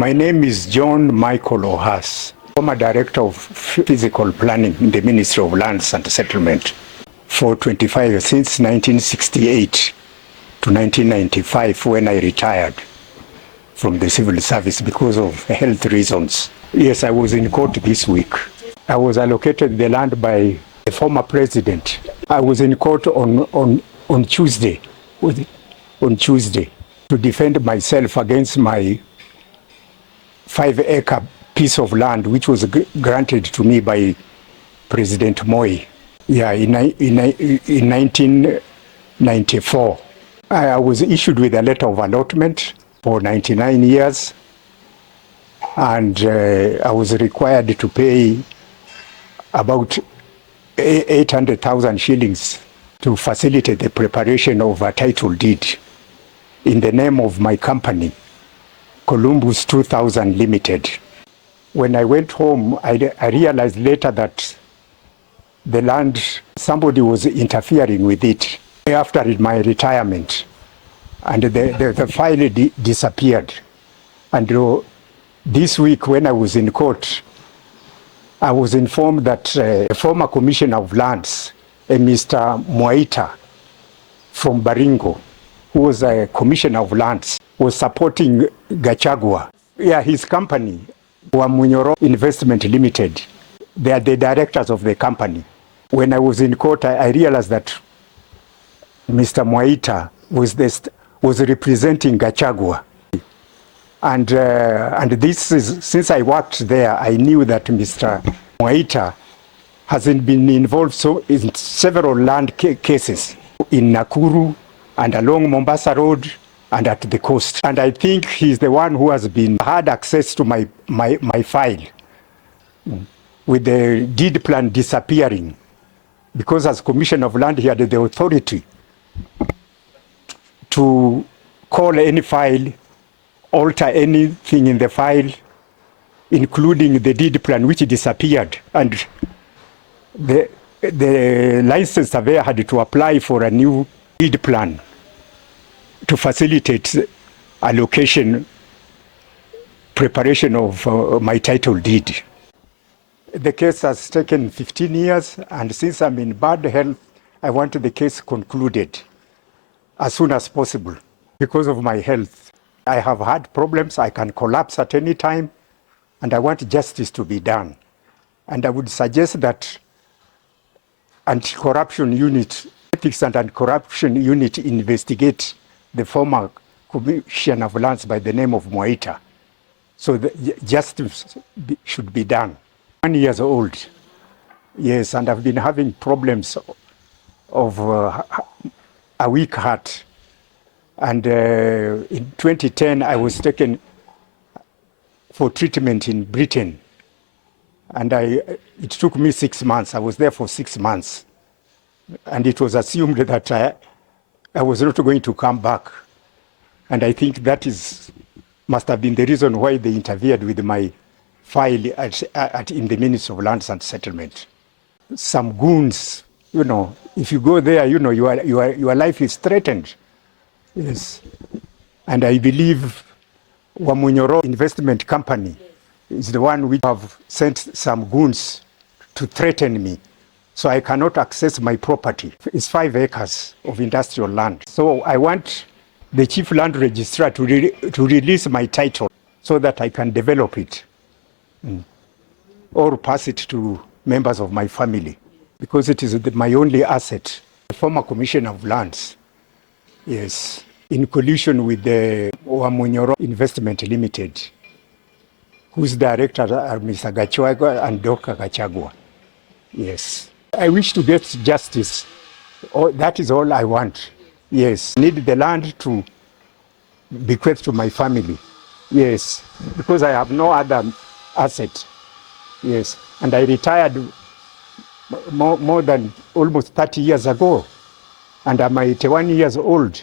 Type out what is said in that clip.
My name is John Michael Ohas, former Director of Physical Planning in the Ministry of Lands and Settlement for 25 years, since 1968 to 1995 when I retired from the civil service because of health reasons. Yes, I was in court this week. I was allocated the land by the former president. I was in court on Tuesday, to defend myself against my 5-acre piece of land which was granted to me by President Moi. Yeah, in 1994. I was issued with a letter of allotment for 99 years, and I was required to pay about 800,000 shillings to facilitate the preparation of a title deed in the name of my company, Columbus 2000 Limited. When I went home, I realized later that the land, somebody was interfering with it after my retirement, and the file disappeared. And this week when I was in court, I was informed that a former commissioner of lands, Mr. Mwaita from Baringo, who was a commissioner of lands, was supporting Gachagua. Yeah, his company, Wamunyoro Investment Ltd. They are the directors of the company. When I was in court, I realized that Mr. Mwaita was representing Gachagua. And this is, since I worked there, I knew that Mr. Mwaita hasn't been involved in several land cases in Nakuru and along Mombasa Road and at the coast. And I think he's the one who has had access to my file with the deed plan disappearing. Because as Commissioner of Land, he had the authority to call any file, alter anything in the file, including the deed plan, which disappeared. And the licensed surveyor had to apply for a new deed plan to facilitate allocation, preparation of my title deed. The case has taken 15 years, and since I'm in bad health, I want the case concluded as soon as possible. Because of my health, I have had problems. I can collapse at any time, and I want justice to be done. And I would suggest that anti-corruption unit, ethics and anti-corruption unit investigate the former commissioner of lands by the name of Mwaita. So justice should be done. 1 year old, yes, and I've been having problems of a weak heart. And in 2010, I was taken for treatment in Britain. And it took me 6 months. I was there for 6 months. And it was assumed that I was not going to come back. And I think that must have been the reason why they interfered with my file in the Ministry of Lands and Settlement. Some goons, if you go there, your life is threatened. Yes. And I believe Wamunyoro Investment Company is the one which have sent some goons to threaten me. So I cannot access my property. It's 5 acres of industrial land. So I want the Chief Land Registrar to release my title so that I can develop it or pass it to members of my family, because it is my only asset. The former Commissioner of Lands, yes, in collusion with the Wamunyoro Investment Ltd, whose directors are Mr. Gachagua and Dr. Gachagua. Yes. I wish to get justice. That is all I want. Yes. I need the land to bequeath to my family. Yes. Because I have no other asset. Yes. And I retired more than almost 30 years ago. And I'm 81 years old.